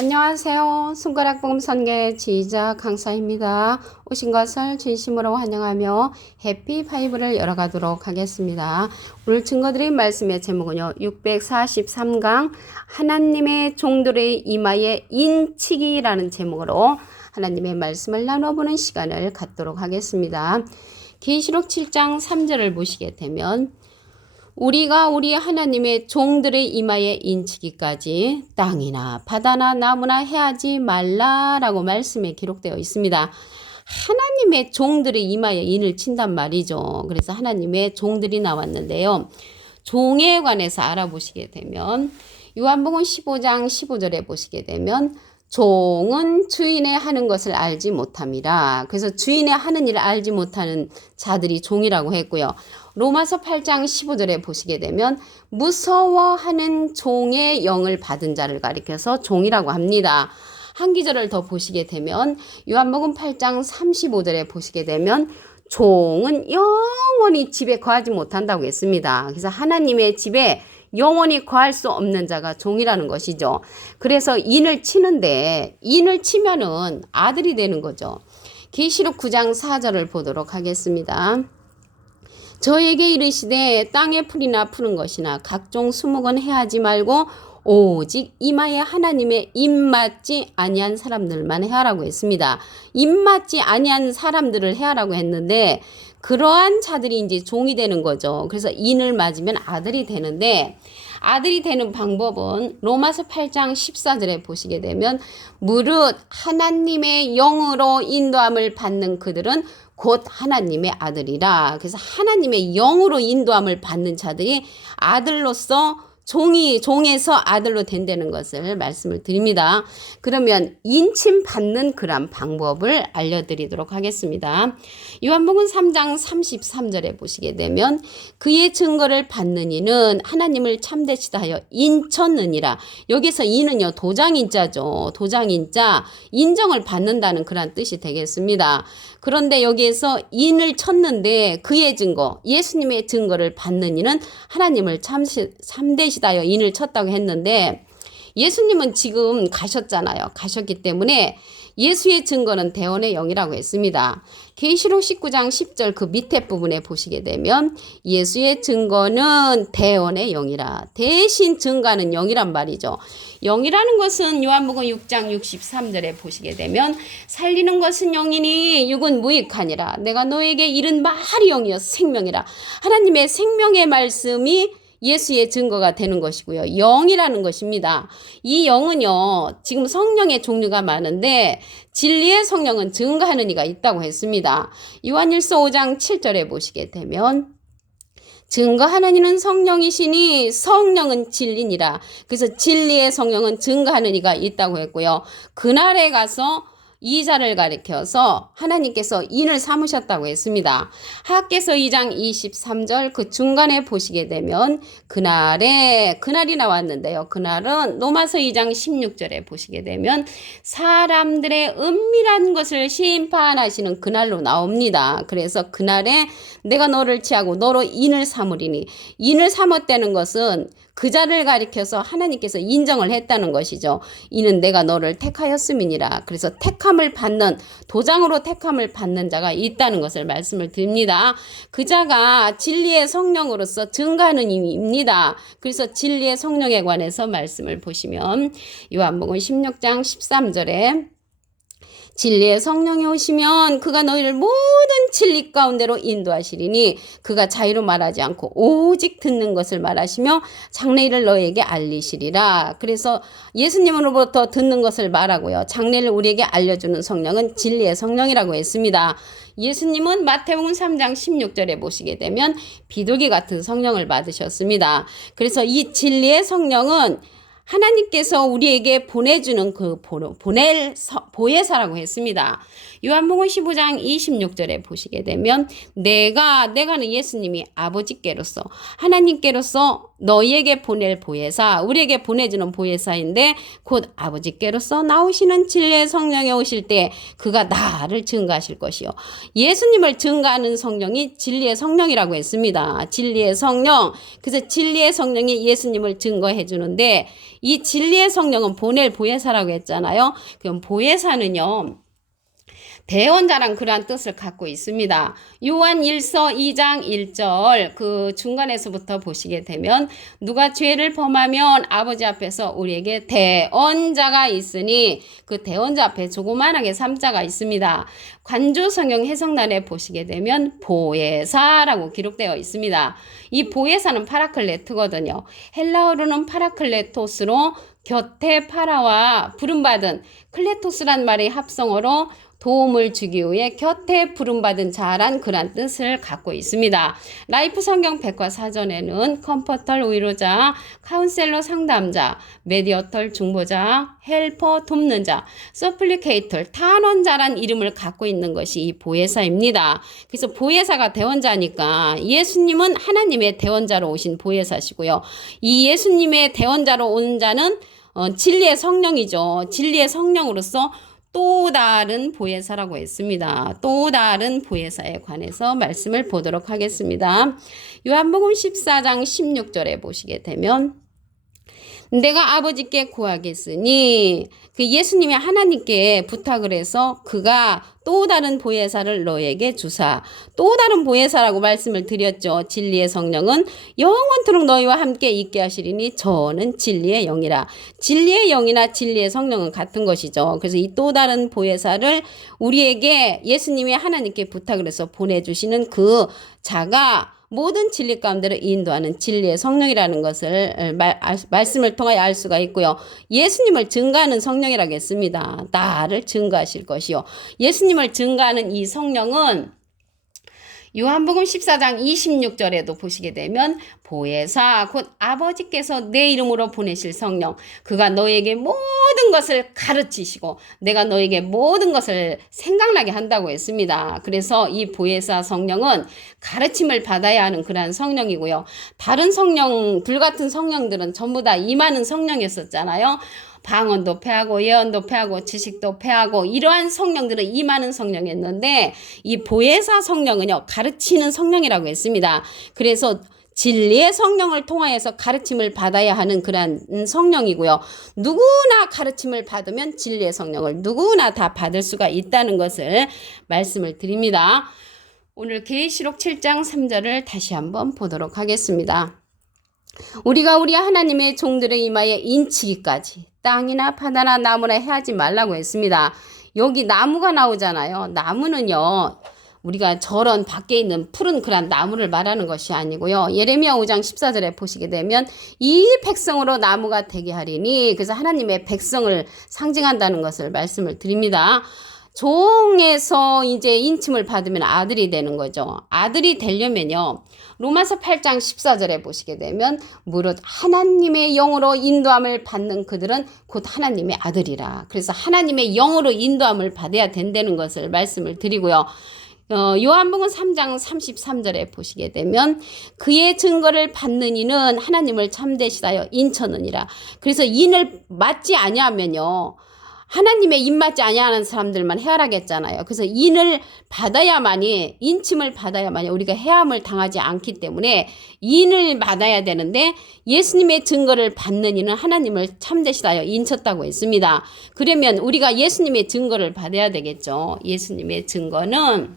안녕하세요. 손가락 복음 선계 지휘자 강사입니다. 오신 것을 진심으로 환영하며 해피 파이브를 열어가도록 하겠습니다. 오늘 증거드린 말씀의 제목은요. 643강 하나님의 종들의 이마에 인치기라는 제목으로 하나님의 말씀을 나눠보는 시간을 갖도록 하겠습니다. 계시록 7장 3절을 보시게 되면 우리가 우리 하나님의 종들의 이마에 인치기까지 땅이나 바다나 나무나 해하지 말라라고 말씀에 기록되어 있습니다. 하나님의 종들의 이마에 인을 친단 말이죠. 그래서 하나님의 종들이 나왔는데요. 종에 관해서 알아보시게 되면 요한복음 15장 15절에 보시게 되면 종은 주인의 하는 것을 알지 못함이라. 그래서 주인의 하는 일을 알지 못하는 자들이 종이라고 했고요. 로마서 8장 15절에 보시게 되면 무서워하는 종의 영을 받은 자를 가리켜서 종이라고 합니다. 한 기절을 더 보시게 되면 요한복음 8장 35절에 보시게 되면 종은 영원히 집에 거하지 못한다고 했습니다. 그래서 하나님의 집에 영원히 거할 수 없는 자가 종이라는 것이죠. 그래서 인을 치는데 인을 치면은 아들이 되는 거죠. 계시록 9장 4절을 보도록 하겠습니다. 저에게 이르시되 땅에 풀이나 푸는 것이나 각종 수목은 해하지 말고 오직 이마에 하나님의 입맞지 아니한 사람들만 해하라고 했습니다. 입맞지 아니한 사람들을 해하라고 했는데 그러한 자들이 이제 종이 되는 거죠. 그래서 인을 맞으면 아들이 되는데 아들이 되는 방법은 로마서 8장 14절에 보시게 되면 무릇 하나님의 영으로 인도함을 받는 그들은 곧 하나님의 아들이라. 그래서 하나님의 영으로 인도함을 받는 자들이 아들로서 종이 종에서 아들로 된다는 것을 말씀을 드립니다. 그러면 인침 받는 그런 방법을 알려드리도록 하겠습니다. 요한복음 3장 33절에 보시게 되면 그의 증거를 받는 이는 하나님을 참되시다 하여 인쳤느니라. 여기서 이는요 도장인자죠. 도장인자 인정을 받는다는 그런 뜻이 되겠습니다. 그런데 여기에서 인을 쳤는데 그의 증거, 예수님의 증거를 받는 이는 하나님을 참되시다 여 인을 쳤다고 했는데 예수님은 지금 가셨잖아요. 가셨기 때문에 예수의 증거는 대원의 영이라고 했습니다. 계시록 19장 10절 그 밑에 부분에 보시게 되면 예수의 증거는 대원의 영이라 대신 증가는 영이란 말이죠. 영이라는 것은 요한복음 6장 63절에 보시게 되면 살리는 것은 영이니 육은 무익하니라 내가 너에게 이른 말이 영이여 생명이라 하나님의 생명의 말씀이 예수의 증거가 되는 것이고요. 영이라는 것입니다. 이 영은요, 지금 성령의 종류가 많은데, 진리의 성령은 증거하는 이가 있다고 했습니다. 요한일서 5장 7절에 보시게 되면, 증거하는 이는 성령이시니 성령은 진리니라. 그래서 진리의 성령은 증거하는 이가 있다고 했고요. 그날에 가서 이자를 가리켜서 하나님께서 인을 삼으셨다고 했습니다. 하께서 2장 23절 그 중간에 보시게 되면 그날에 그날이 나왔는데요. 그날은 로마서 2장 16절에 보시게 되면 사람들의 은밀한 것을 심판하시는 그날로 나옵니다. 그래서 그날에 내가 너를 취하고 너로 인을 삼으리니 인을 삼았다는 것은 그 자를 가리켜서 하나님께서 인정을 했다는 것이죠. 이는 내가 너를 택하였음이니라. 그래서 택함을 받는 도장으로 택함을 받는 자가 있다는 것을 말씀을 드립니다. 그 자가 진리의 성령으로서 증가하는 임입니다. 그래서 진리의 성령에 관해서 말씀을 보시면 요한복음 16장 13절에 진리의 성령이 오시면 그가 너희를 모든 진리 가운데로 인도하시리니 그가 자유로 말하지 않고 오직 듣는 것을 말하시며 장래일을 너희에게 알리시리라. 그래서 예수님으로부터 듣는 것을 말하고요. 장래를 우리에게 알려주는 성령은 진리의 성령이라고 했습니다. 예수님은 마태복음 3장 16절에 보시게 되면 비둘기 같은 성령을 받으셨습니다. 그래서 이 진리의 성령은 하나님께서 우리에게 보내주는 그 보낼 보혜사라고 했습니다. 요한복음 15장 26절에 보시게 되면 내가 내가는 예수님이 아버지께로서 하나님께로서 너희에게 보낼 보혜사, 우리에게 보내주는 보혜사인데 곧 아버지께로서 나오시는 진리의 성령이 오실 때 그가 나를 증가하실 것이요. 예수님을 증가하는 성령이 진리의 성령이라고 했습니다. 진리의 성령. 그래서 진리의 성령이 예수님을 증거해 주는데 이 진리의 성령은 보낼 보혜사라고 했잖아요. 그럼 보혜사는요. 대원자란 그러한 뜻을 갖고 있습니다. 요한 1서 2장 1절 그 중간에서부터 보시게 되면 누가 죄를 범하면 아버지 앞에서 우리에게 대언자가 있으니 그 대언자 앞에 조그만하게 삼자가 있습니다. 관조 성경 해석란에 보시게 되면 보혜사라고 기록되어 있습니다. 이 보혜사는 파라클레트거든요. 헬라어로는 파라클레토스로 곁에 파라와 부름받은 클레토스란 말의 합성어로 도움을 주기 위해 곁에 부름받은 자란 그란 뜻을 갖고 있습니다. 라이프 성경 백과 사전에는 컴포털 위로자, 카운셀러 상담자, 메디어털 중보자, 헬퍼 돕는 자, 서플리케이터 탄원자란 이름을 갖고 있는 것이 이 보혜사입니다. 그래서 보혜사가 대원자니까 예수님은 하나님의 대원자로 오신 보혜사시고요. 이 예수님의 대원자로 온 자는 어, 진리의 성령이죠. 진리의 성령으로서 또 다른 보혜사라고 했습니다. 또 다른 보혜사에 관해서 말씀을 보도록 하겠습니다. 요한복음 14장 16절에 보시게 되면 내가 아버지께 구하겠으니 그 예수님이 하나님께 부탁을 해서 그가 또 다른 보혜사를 너에게 주사 또 다른 보혜사라고 말씀을 드렸죠. 진리의 성령은 영원토록 너희와 함께 있게 하시리니 저는 진리의 영이라. 진리의 영이나 진리의 성령은 같은 것이죠. 그래서 이 또 다른 보혜사를 우리에게 예수님이 하나님께 부탁을 해서 보내 주시는 그 자가 모든 진리 가운데로 인도하는 진리의 성령이라는 것을 말, 말씀을 통하여 알 수가 있고요. 예수님을 증가하는 성령이라고 했습니다. 나를 증가하실 것이요. 예수님을 증가하는 이 성령은 요한복음 14장 26절에도 보시게 되면 보혜사 곧 아버지께서 내 이름으로 보내실 성령 그가 너에게 모든 것을 가르치시고 내가 너에게 모든 것을 생각나게 한다고 했습니다. 그래서 이 보혜사 성령은 가르침을 받아야 하는 그러한 성령이고요. 다른 성령 불같은 성령들은 전부 다 임하는 성령이었었잖아요. 방언도 패하고 예언도 패하고 지식도 패하고 이러한 성령들은 임하는 성령이었는데 이 보혜사 성령은요 가르치는 성령이라고 했습니다. 그래서 진리의 성령을 통하여서 가르침을 받아야 하는 그러한 성령이고요. 누구나 가르침을 받으면 진리의 성령을 누구나 다 받을 수가 있다는 것을 말씀을 드립니다. 오늘 계시록 7장 3절을 다시 한번 보도록 하겠습니다. 우리가 우리 하나님의 종들의 이마에 인치기까지 땅이나 바다나 나무나 해하지 말라고 했습니다. 여기 나무가 나오잖아요. 나무는요. 우리가 저런 밖에 있는 푸른 그런 나무를 말하는 것이 아니고요. 예레미야 5장 14절에 보시게 되면 이 백성으로 나무가 되게 하리니 그래서 하나님의 백성을 상징한다는 것을 말씀을 드립니다. 종에서 이제 인침을 받으면 아들이 되는 거죠. 아들이 되려면요. 로마서 8장 14절에 보시게 되면 무릇 하나님의 영으로 인도함을 받는 그들은 곧 하나님의 아들이라. 그래서 하나님의 영으로 인도함을 받아야 된다는 것을 말씀을 드리고요. 어, 요한복음 3장 33절에 보시게 되면 그의 증거를 받는 이는 하나님을 참되시다여 인천은이라. 그래서 인을 맞지 아니하면요. 하나님의 입맞지 아니하는 사람들만 헤아라겠잖아요. 그래서 인을 받아야만이 인침을 받아야만이 우리가 해함을 당하지 않기 때문에 인을 받아야 되는데 예수님의 증거를 받는 이는 하나님을 참되시다여 인쳤다고 했습니다. 그러면 우리가 예수님의 증거를 받아야 되겠죠. 예수님의 증거는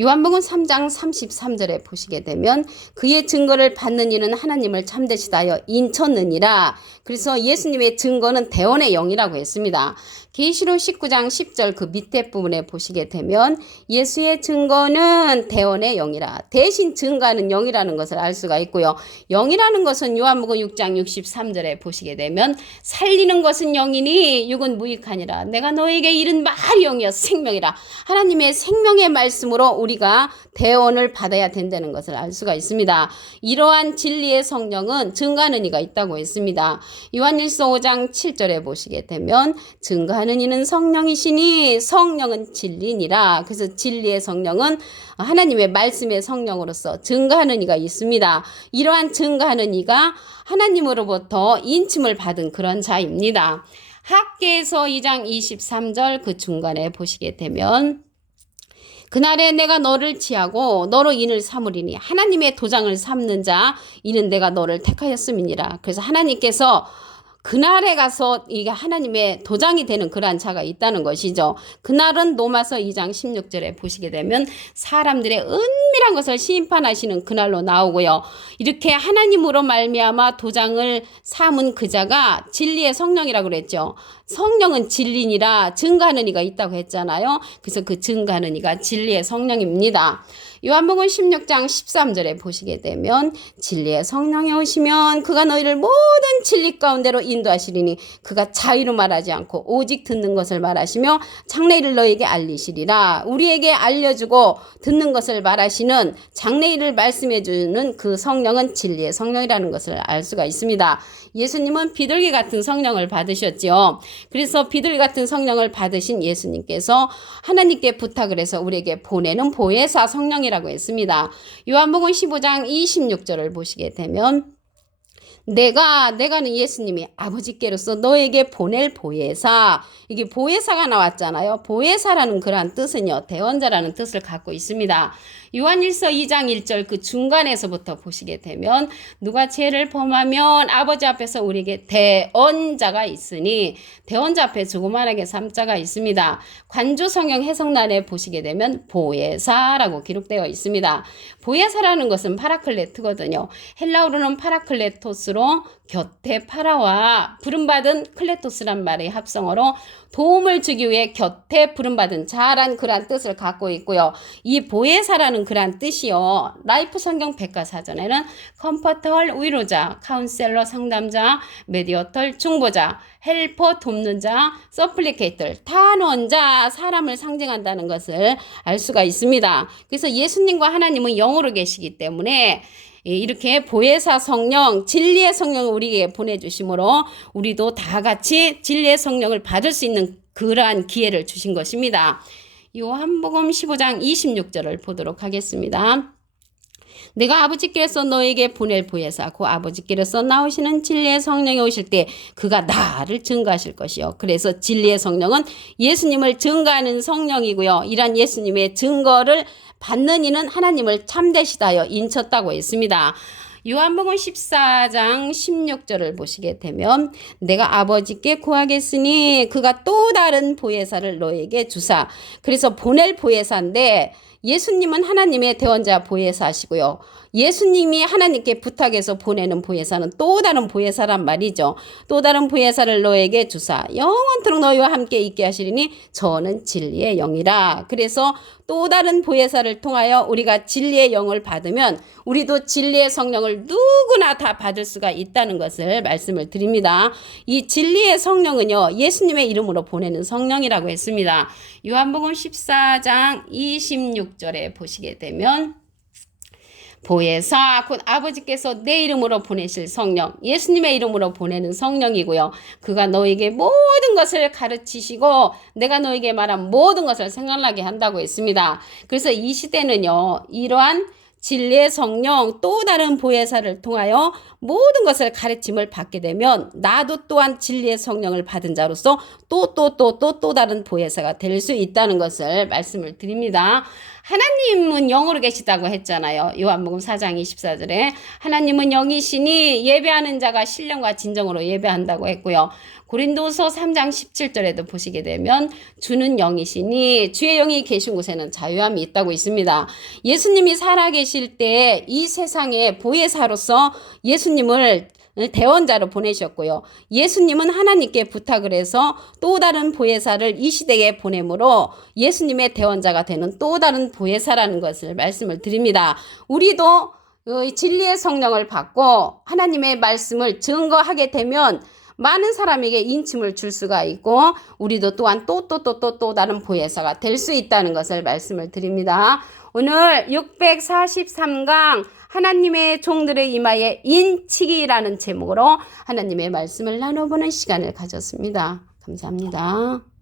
요한복음 3장 33절에 보시게 되면 그의 증거를 받는 이는 하나님을 참되시다여 인쳤느니라. 그래서 예수님의 증거는 대원의 영이라고 했습니다. 계시록 19장 10절 그 밑에 부분에 보시게 되면 예수의 증거는 대원의 영이라. 대신 증가하는 영이라는 것을 알 수가 있고요. 영이라는 것은 요한복음 6장 63절에 보시게 되면 살리는 것은 영이니 육은 무익하니라. 내가 너에게 이른 말이 영이여 생명이라. 하나님의 생명의 말씀으로 우리가 대원을 받아야 된다는 것을 알 수가 있습니다. 이러한 진리의 성령은 증가하는 이가 있다고 했습니다. 요한일서 5장 7절에 보시게 되면 증가 증 거하는 이는 성령이시니 성령은 진리니라. 그래서 진리의 성령은 하나님의 말씀의 성령으로서 증거하는 이가 있습니다. 이러한 증거하는 이가 하나님으로부터 인침을 받은 그런 자입니다. 학계에서 2장 23절 그 중간에 보시게 되면 그날에 내가 너를 지하고 너로 인을 삼으리니 하나님의 도장을 삼는 자 이는 내가 너를 택하였음이니라. 그래서 하나님께서 그날에 가서 이게 하나님의 도장이 되는 그러한 자가 있다는 것이죠. 그날은 로마서 2장 16절에 보시게 되면 사람들의 은밀한 것을 심판하시는 그날로 나오고요. 이렇게 하나님으로 말미암아 도장을 삼은 그 자가 진리의 성령이라고 그랬죠. 성령은 진리니라 증가하는 이가 있다고 했잖아요. 그래서 그 증가하는 이가 진리의 성령입니다. 요한복음 16장 13절에 보시게 되면 진리의 성령이 오시면 그가 너희를 모든 진리 가운데로 인도하시리니 그가 자유로 말하지 않고 오직 듣는 것을 말하시며 장래일을 너에게 알리시리라 우리에게 알려주고 듣는 것을 말하시는 장래일을 말씀해 주는 그 성령은 진리의 성령이라는 것을 알 수가 있습니다. 예수님은 비둘기 같은 성령을 받으셨지요. 그래서 비둘기 같은 성령을 받으신 예수님께서 하나님께 부탁을 해서 우리에게 보내는 보혜사 성령 이라고 했습니다. 요한복음 15장 26절을 보시게 되면 내가 내가는 예수님이 아버지께로서 너에게 보낼 보혜사 이게 보혜사가 나왔잖아요. 보혜사라는 그러한 뜻은요. 대원자라는 뜻을 갖고 있습니다. 요한일서 2장 1절 그 중간에서부터 보시게 되면 누가 죄를 범하면 아버지 앞에서 우리에게 대언자가 있으니 대언자 앞에 조그만하게 삼자가 있습니다. 관조 성경 해석란에 보시게 되면 보혜사라고 기록되어 있습니다. 보혜사라는 것은 파라클레트거든요. 헬라어로는 파라클레토스로 것으로 곁에 파라와 부름받은 클레토스란 말의 합성어로 도움을 주기 위해 곁에 부름받은 자란 그란 뜻을 갖고 있고요. 이 보혜사라는 그란 뜻이요. 라이프 성경 백과사전에는 컴퍼터얼 위로자, 카운셀러 상담자, 메디어털 중보자, 헬퍼 돕는 자, 서플리케이터 탄원자, 사람을 상징한다는 것을 알 수가 있습니다. 그래서 예수님과 하나님은 영으로 계시기 때문에 예, 이렇게 보혜사 성령, 진리의 성령을 우리에게 보내주심으로 우리도 다 같이 진리의 성령을 받을 수 있는 그러한 기회를 주신 것입니다. 요한복음 15장 26절을 보도록 하겠습니다. 내가 아버지께서 너에게 보낼 보혜사 그 아버지께서 나오시는 진리의 성령이 오실 때 그가 나를 증거하실 것이요. 그래서 진리의 성령은 예수님을 증거하는 성령이고요. 이란 예수님의 증거를 받는 이는 하나님을 참되시다여 인쳤다고 했습니다. 요한복음 14장 16절을 보시게 되면 내가 아버지께 구하겠으니 그가 또 다른 보혜사를 너에게 주사. 그래서 보낼 보혜사인데 예수님은 하나님의 대원자 보혜사시고요. 예수님이 하나님께 부탁해서 보내는 보혜사는 또 다른 보혜사란 말이죠. 또 다른 보혜사를 너에게 주사 영원토록 너희와 함께 있게 하시리니 저는 진리의 영이라. 그래서 또 다른 보혜사를 통하여 우리가 진리의 영을 받으면 우리도 진리의 성령을 누구나 다 받을 수가 있다는 것을 말씀을 드립니다. 이 진리의 성령은요. 예수님의 이름으로 보내는 성령이라고 했습니다. 요한복음 14장 26 절에 보시게 되면 보혜사 곧 아버지께서 내 이름으로 보내실 성령 예수님의 이름으로 보내는 성령이고요. 그가 너에게 모든 것을 가르치시고 내가 너에게 말한 모든 것을 생각나게 한다고 했습니다. 그래서 이 시대는요. 이러한 진리의 성령 또 다른 보혜사를 통하여 모든 것을 가르침을 받게 되면 나도 또한 진리의 성령을 받은 자로서 또 또 또 또 또 다른 보혜사가 될 수 있다는 것을 말씀을 드립니다. 하나님은 영으로 계시다고 했잖아요. 요한복음 4장 24절에 하나님은 영이시니 예배하는 자가 신령과 진정으로 예배한다고 했고요. 고린도서 3장 17절에도 보시게 되면 주는 영이시니 주의 영이 계신 곳에는 자유함이 있다고 있습니다. 예수님이 살아 계실 때 이 세상에 보혜사로서 예수님을 대원자로 보내셨고요. 예수님은 하나님께 부탁을 해서 또 다른 보혜사를 이 시대에 보내므로 예수님의 대원자가 되는 또 다른 보혜사라는 것을 말씀을 드립니다. 우리도 진리의 성령을 받고 하나님의 말씀을 증거하게 되면 많은 사람에게 인침을 줄 수가 있고 우리도 또한 또 또 또 또 또 다른 보혜사가 될 수 있다는 것을 말씀을 드립니다. 오늘 643강 하나님의 종들의 이마에 인치기라는 제목으로 하나님의 말씀을 나눠보는 시간을 가졌습니다. 감사합니다.